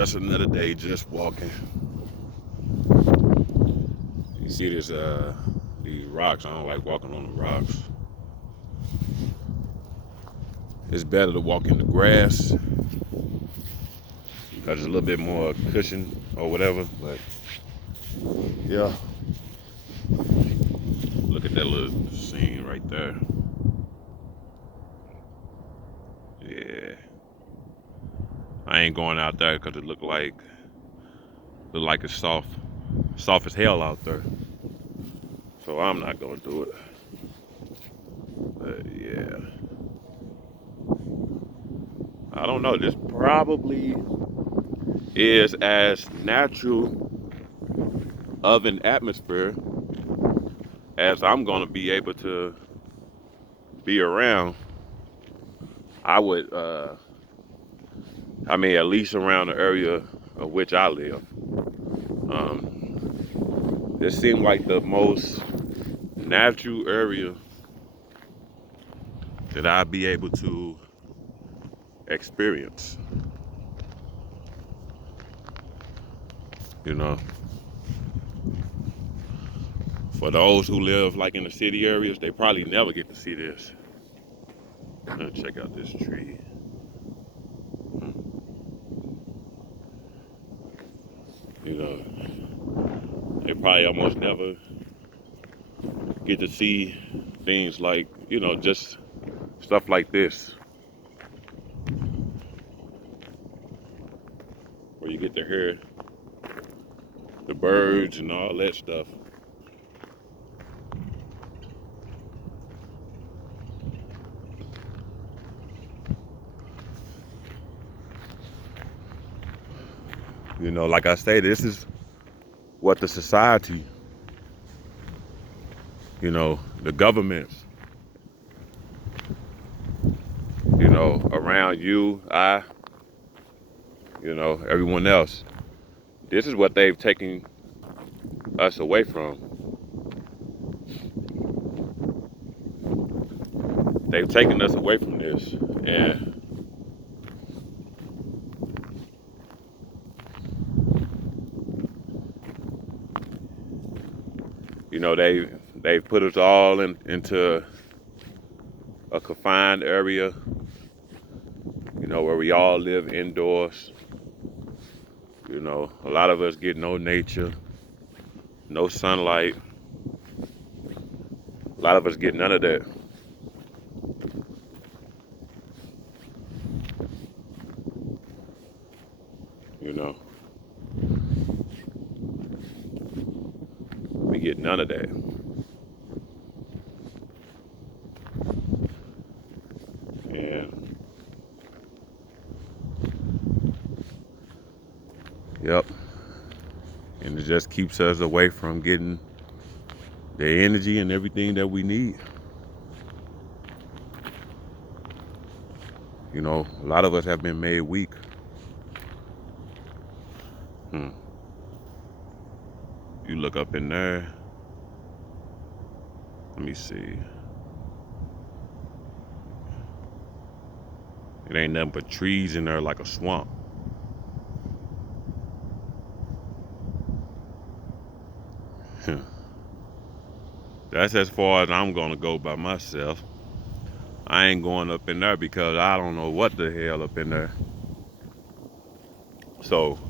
Just another day, just walking. You see these rocks. I don't like walking on the rocks. It's better to walk in the grass because it's a little bit more cushion or whatever. But yeah, look at that little scene right there. Yeah, I ain't going out there because it look like it's soft as hell out there. So I'm not gonna do it. But yeah, I don't know. This probably is as natural of an atmosphere as I'm gonna be able to be around. I would, at least around the area of which I live. This seemed like the most natural area that I'd be able to experience. You know, for those who live like in the city areas, they probably never get to see this. Check out this tree. You know, they probably almost never get to see things like, just stuff like this, where you get to hear the birds and all that stuff. Like I say, this is what the society, the governments, around you, everyone else. This is what they've taken us away from. They've taken us away from this. And they've put us all into a confined area, where we all live indoors. A lot of us get no nature, no sunlight. A lot of us get none of that. We get none of that. And yep. And it just keeps us away from getting the energy and everything that we need. A lot of us have been made weak. You look up in there. Let me see. It ain't nothing but trees in there like a swamp. That's as far as I'm gonna go by myself. I ain't going up in there because I don't know what the hell up in there. So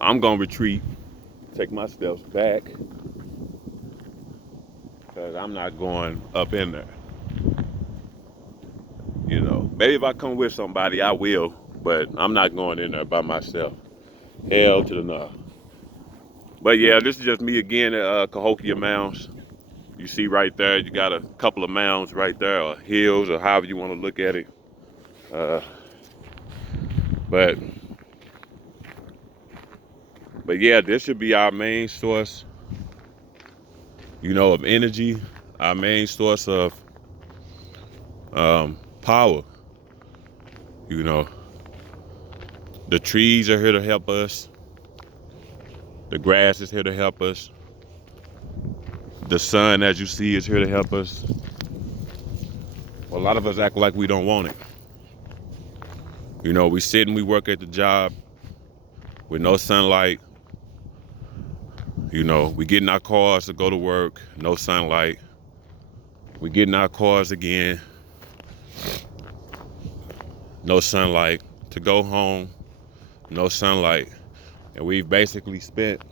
I'm gonna retreat, take my steps back, because I'm not going up in there. Maybe if I come with somebody, I will, but I'm not going in there by myself. Hell to the no. But yeah, this is just me again at Cahokia Mounds. You see right there, you got a couple of mounds right there, or hills, or however you want to look at it. But yeah, this should be our main source, of energy, our main source of power. The trees are here to help us. The grass is here to help us. The sun, as you see, is here to help us. Well, a lot of us act like we don't want it. We sit and we work at the job. with no sunlight. You know, we get in our cars to go to work, no sunlight. We get in our cars again, no sunlight. To go home, no sunlight. And we've basically spent,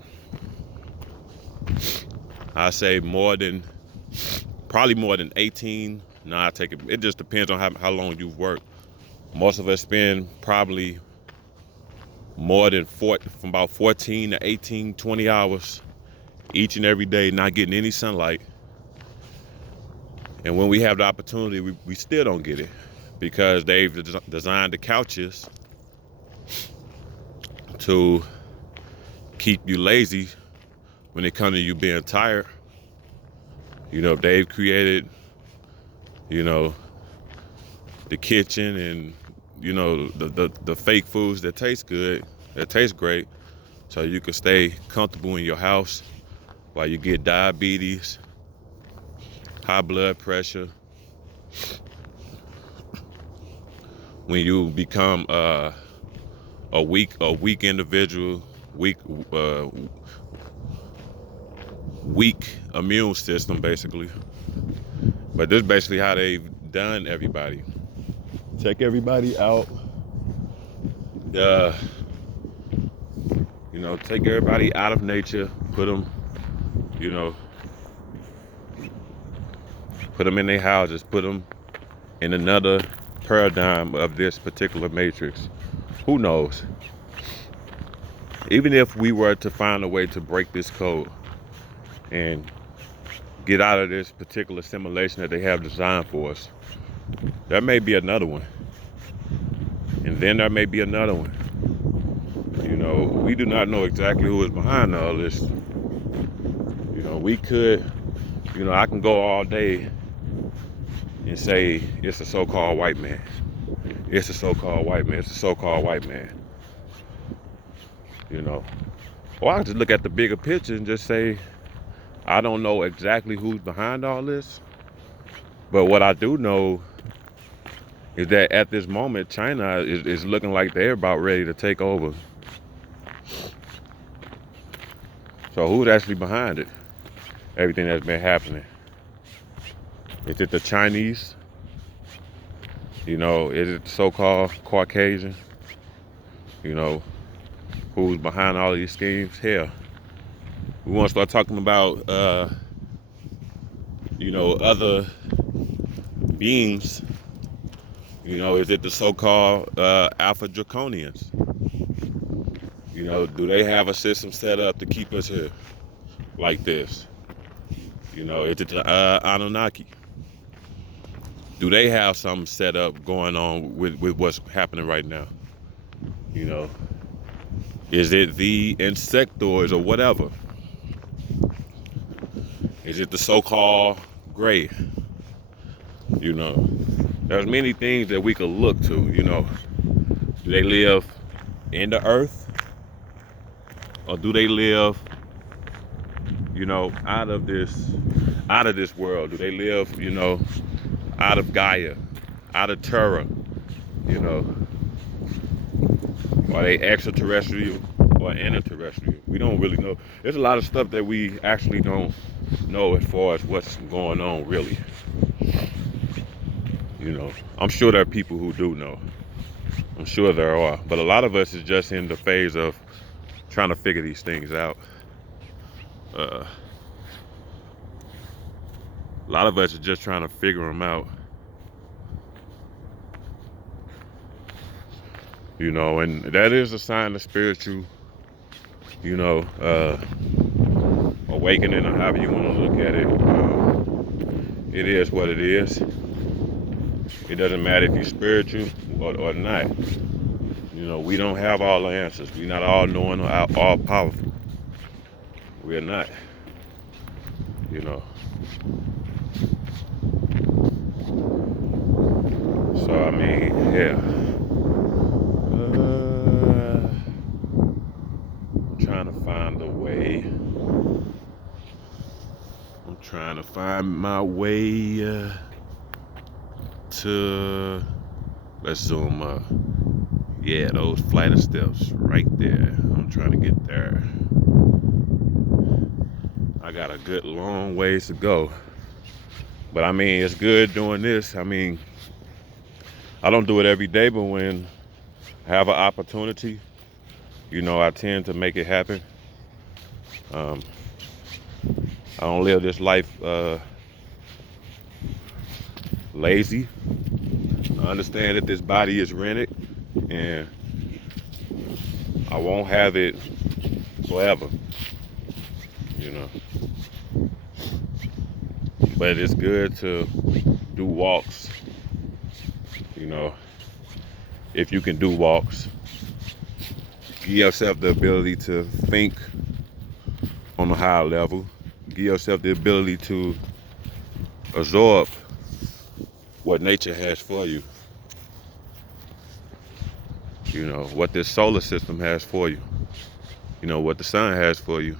I say, probably more than 18. No, I take it. It just depends on how long you've worked. Most of us spend probably more than from about 14 to 18, 20 hours each and every day not getting any sunlight. And when we have the opportunity, we still don't get it because they've designed the couches to keep you lazy when it comes to you being tired. You know, they've created, you know, the kitchen and, you know, the fake foods that taste good, that taste great, so you can stay comfortable in your house while you get diabetes, high blood pressure. When you become a weak individual, weak immune system, basically. But this is basically how they've done everybody. Take everybody out. You know, take everybody out of nature. Put them, you know, put them in their houses. Put them in another paradigm of this particular matrix. Who knows? Even if we were to find a way to break this code and get out of this particular simulation that they have designed for us, there may be another one. And then there may be another one. You know, we do not know exactly who is behind all this. You know, we could, you know, I can go all day and say it's a so-called white man. It's a so-called white man. It's a so-called white man. You know, or I can just look at the bigger picture and just say, I don't know exactly who's behind all this. But what I do know is that at this moment, China is looking like they're about ready to take over. So who's actually behind it? Everything that's been happening. Is it the Chinese? You know, is it the so-called Caucasian? You know, who's behind all of these schemes? Hell, we want to start talking about, you know, other beings. You know, is it the so-called Alpha Draconians? You know, do they have a system set up to keep us here like this? You know, is it the Anunnaki? Do they have something set up going on with what's happening right now? You know, is it the insectoids or whatever? Is it the so-called gray? You know, there's many things that we could look to. You know, do they live in the earth, or do they live, you know, out of this world? Do they live, you know, out of Gaia, out of Terra? You know, are they extraterrestrial or interterrestrial? We don't really know. There's a lot of stuff that we actually don't know as far as what's going on, really. You know, I'm sure there are people who do know. I'm sure there are. But a lot of us is just in the phase of trying to figure these things out. A lot of us are just trying to figure them out. You know, and that is a sign of spiritual, you know, awakening, or however you want to look at it. It is what it is. It doesn't matter if you're spiritual or not. You know, we don't have all the answers. We're not all knowing or all powerful. We're not. You know. So I mean, yeah. I'm trying to find a way. I'm trying to find my way to. Let's zoom up. Yeah, those flight of steps right there. I'm trying to get there. I got a good long ways to go. But I mean, it's good doing this. I mean, I don't do it every day, but when I have an opportunity, I tend to make it happen. Um, I don't live this life lazy. I understand that this body is rented and I won't have it forever, you know. But it's good to do walks, you know, if you can do walks. Give yourself the ability to think on a higher level. Give yourself the ability to absorb what nature has for you. What this solar system has for you. What the sun has for you.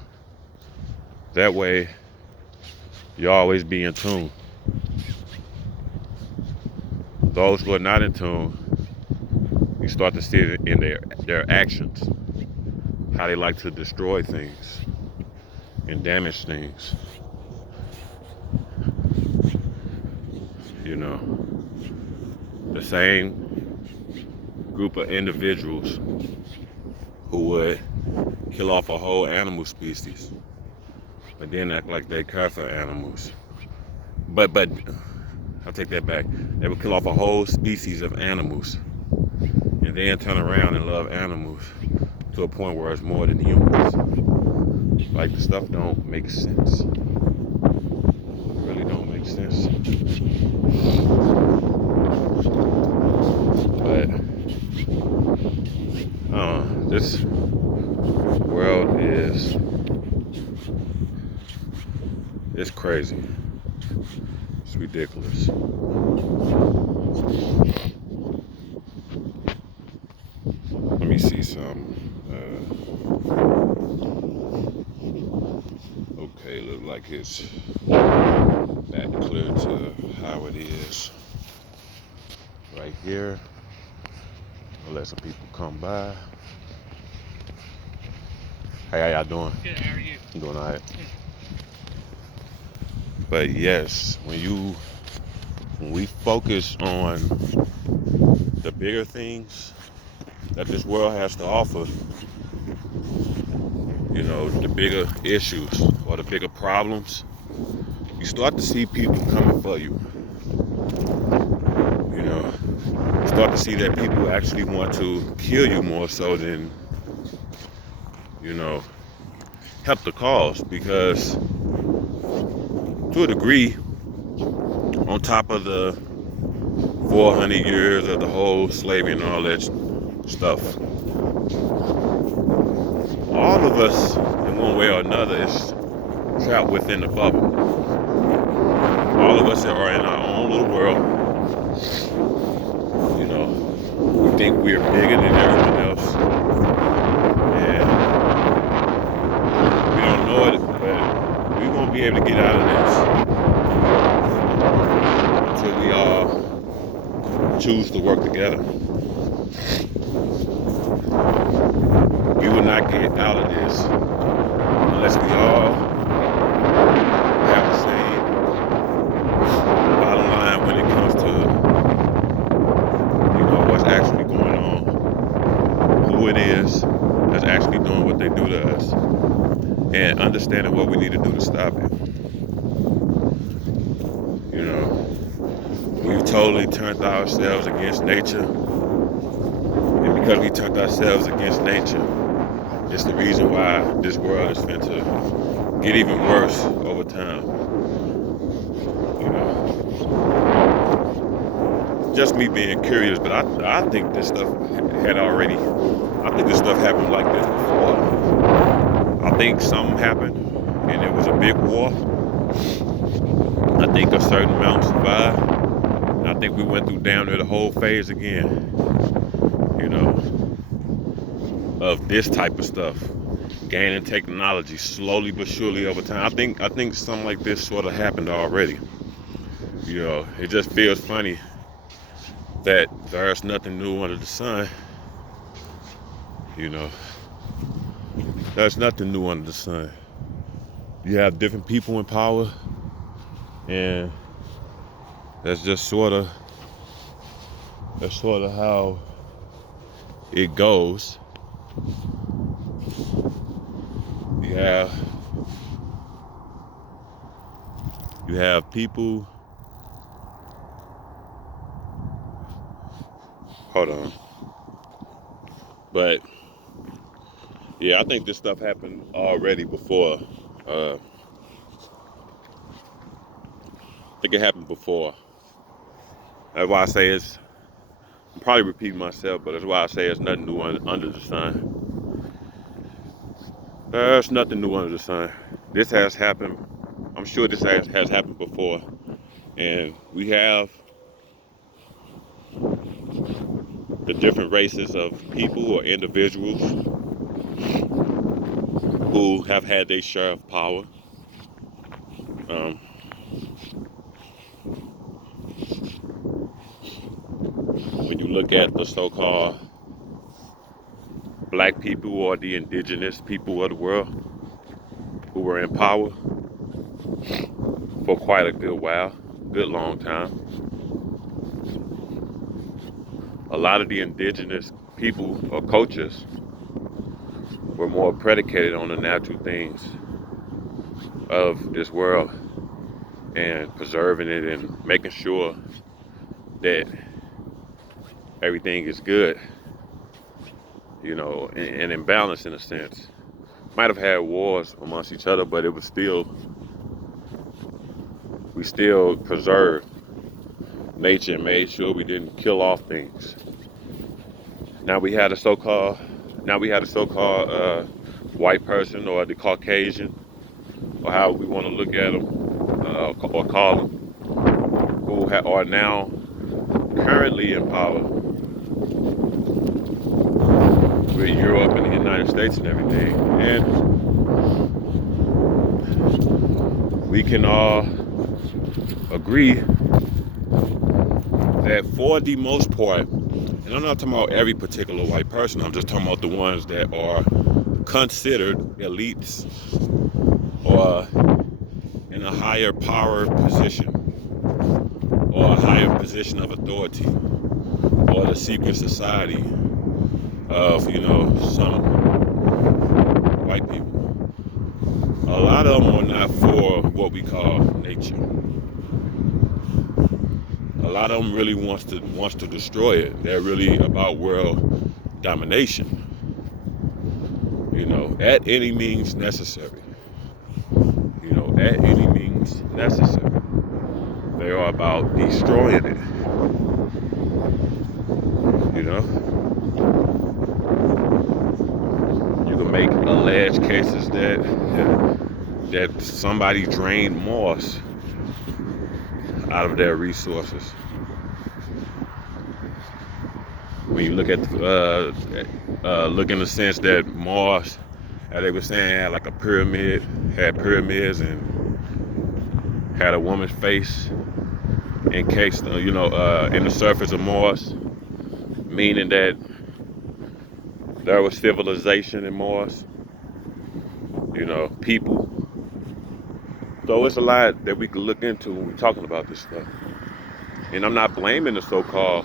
That way, you always be in tune. Those who are not in tune, you start to see it in their actions, how they like to destroy things and damage things. The same group of individuals who would kill off a whole animal species, but then act like they care for animals. But I'll take that back. They would kill off a whole species of animals and then turn around and love animals to a point where it's more than humans. Like, the stuff don't make sense. It really don't make sense. But this world it's crazy. It's ridiculous. Let me see some. Okay, look like it's back clear to how it is right here. I'll let some people come by. Hey, how y'all doing? Good, how are you? I'm doing all right. But yes, when we focus on the bigger things that this world has to offer, the bigger issues or the bigger problems, you start to see people coming for you. You start to see that people actually want to kill you more so than, help the cause, because to a degree, on top of the 400 years of the whole slavery and all that stuff, all of us in one way or another is trapped within the bubble. All of us are in our own little world. We think we're bigger than everyone else, and we don't know it, but we won't be able to get out of this until we all choose to work together. We will not get out of this unless we all have the same bottom line when it comes to what's actually going on, who it is that's actually doing what they do to us, and understanding what we need to do to stop it. We've totally turned ourselves against nature, and because we turned ourselves against nature, it's the reason why this world is meant to get even worse over time. Just me being curious, but I think this stuff I think this stuff happened like this before. I think something happened and it was a big war. I think a certain amount survived. And I think we went through down there the whole phase again, of this type of stuff. Gaining technology slowly but surely over time. I think something like this sort of happened already. It just feels funny that there's nothing new under the sun, You know, there's nothing new under the sun. You have different people in power, and that's just sort of how it goes. You have people. Hold on. But yeah, I think this stuff happened already before. I think it happened before. That's why I say I'm probably repeating myself, but that's why I say it's nothing new under the sun. There's nothing new under the sun. This has happened. I'm sure this has happened before. And we have the different races of people or individuals who have had their share of power. When you look at the so-called black people or the indigenous people of the world who were in power for quite a good while, good long time. A lot of the indigenous people or cultures were more predicated on the natural things of this world and preserving it and making sure that everything is good, you know, and in balance in a sense. Might have had wars amongst each other, but it was we still preserved nature and made sure we didn't kill off things. Now we had a so-called white person, or the Caucasian, or how we want to look at them, or call them, who are now currently in power with Europe and the United States and everything. And we can all agree that for the most part, and I'm not talking about every particular white person, I'm just talking about the ones that are considered elites or in a higher power position or a higher position of authority, or the secret society of, you know, some white people. A lot of them are not for what we call nature. A lot of them really wants to destroy it. They're really about world domination. You know, at any means necessary. You know, at any means necessary. They are about destroying it. You know, you can make alleged cases that somebody drained Mars out of their resources. When you look at look in the sense that Mars, as they were saying, had like a pyramid, had pyramids, and had a woman's face encased, you know, in the surface of Mars, meaning that there was civilization in Mars, you know, people. So it's a lot that we can look into when we're talking about this stuff. And I'm not blaming the so-called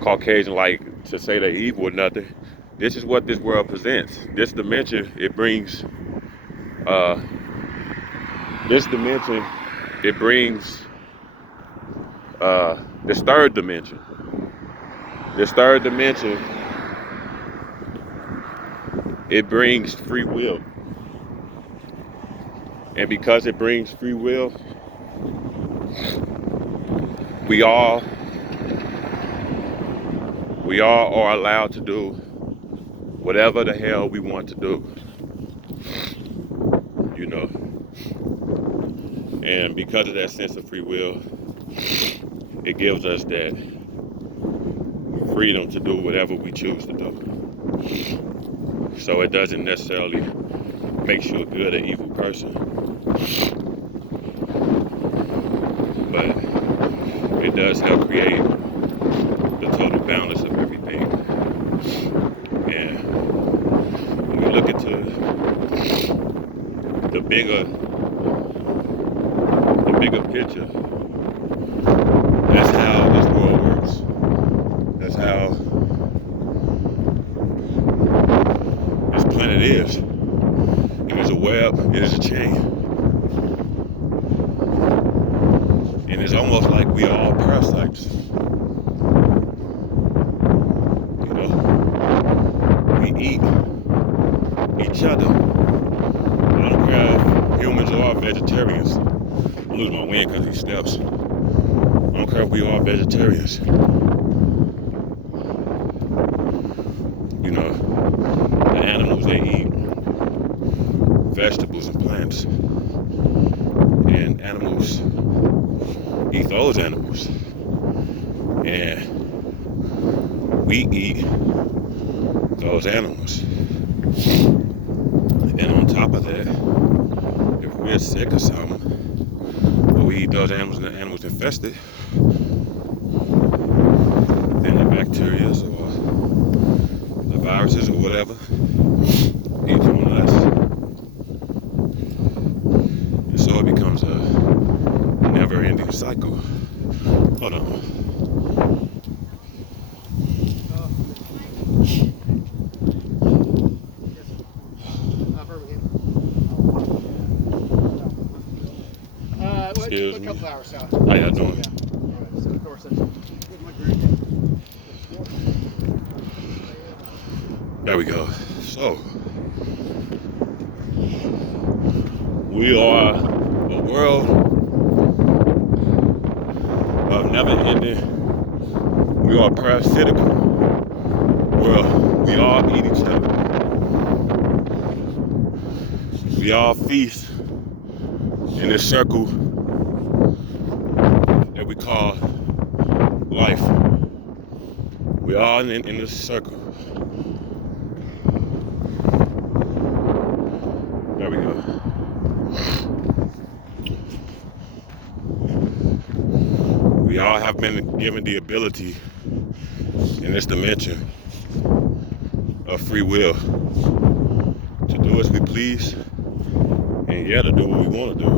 Caucasian, like, to say they're evil or nothing. This is what this world presents. This dimension, it brings, this third dimension. This third dimension, it brings free will. And because it brings free will, we all are allowed to do whatever the hell we want to do, you know. And because of that sense of free will, it gives us that freedom to do whatever we choose to do. So it doesn't necessarily make you a good or evil person, but it does help create the total balance of everything. And the bigger picture. That's how this world works. That's how this planet is. It is a web, it is a chain. And it's almost like we are all parasites. You know, we eat each other. I don't care if humans or vegetarians. I'm losing my wind because these steps. I don't care if we are vegetarians. You know, the animals, they eat vegetables and plants. And animals eat those animals. And we eat those animals. And on top of that, if we're sick or something, or we eat those animals and the animals infested, then the bacteria or the viruses or whatever eat on us. And so it becomes a never-ending cycle. Hold on. Excuse me. How y'all doing? There we go. So, we are a world of never-ending. We are parasitical. We all eat each other. We all feast in this circle that we call life. We all in this circle. There we go. We all have been given the ability in this dimension of free will to do as we please, and yeah, to do what we want to do.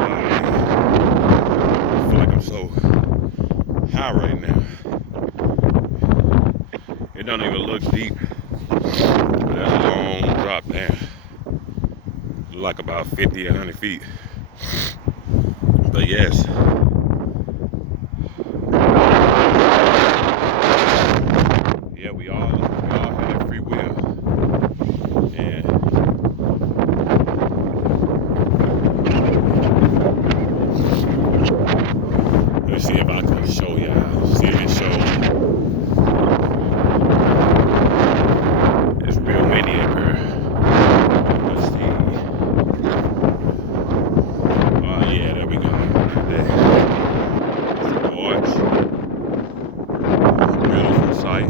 I feel like I'm so high right now. It don't even look deep, but that's a long drop down, like about 50, 100 feet. But yes, yeah, we all have free will, and let's see if I can show y'all. See this show. It's real windy up here. Let's see. Oh yeah, there we go. There. It's a beautiful sight.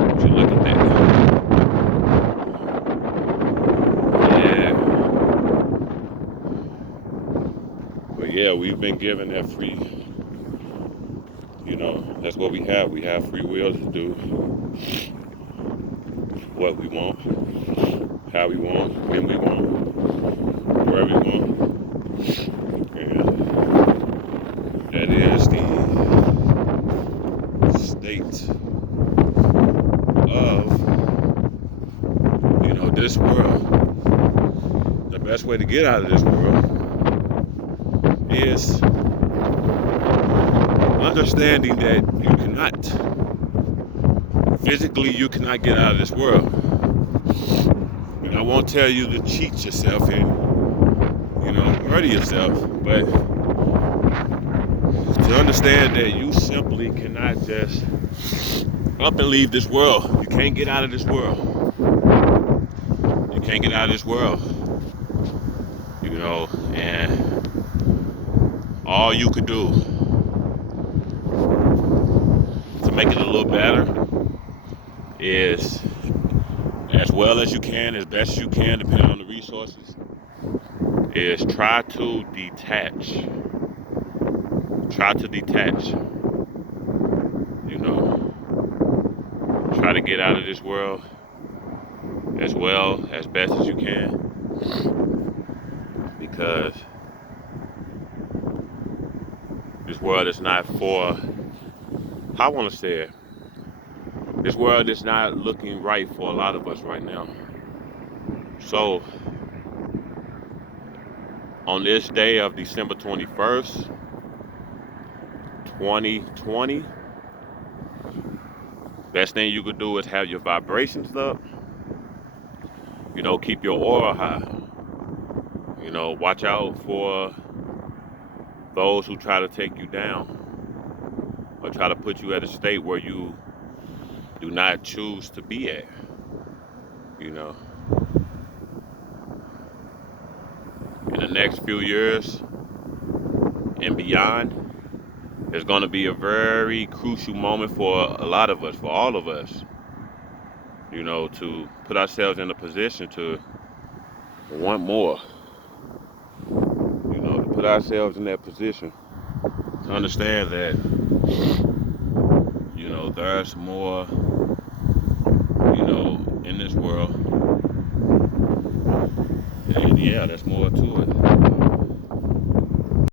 Would you look at that? Yeah. But yeah, we've been given that free, that's what we have. We have free will to do what we want, how we want, when we want, where we want. And that is the state of, this world. The best way to get out of this world is understanding that you cannot get out of this world. And I won't tell you to cheat yourself and, murder yourself, but to understand that you simply cannot just up and leave this world. You can't get out of this world. You can't get out of this world. And all you could do to make it a little better is, as well as you can, as best you can, depending on the resources, is try to detach. Try try to get out of this world as well as best as you can, because this world is not for, how I want to say it, this world is not looking right for a lot of us right now. So on this day of December 21st, 2020, best thing you could do is have your vibrations up, keep your aura high. Watch out for those who try to take you down or try to put you at a state where you do not choose to be at. You know, in the next few years and beyond, there's going to be a very crucial moment for a lot of us, for all of us, to put ourselves in a position to want more, to put ourselves in that position to understand that, there's more, in this world. And yeah, there's more to it.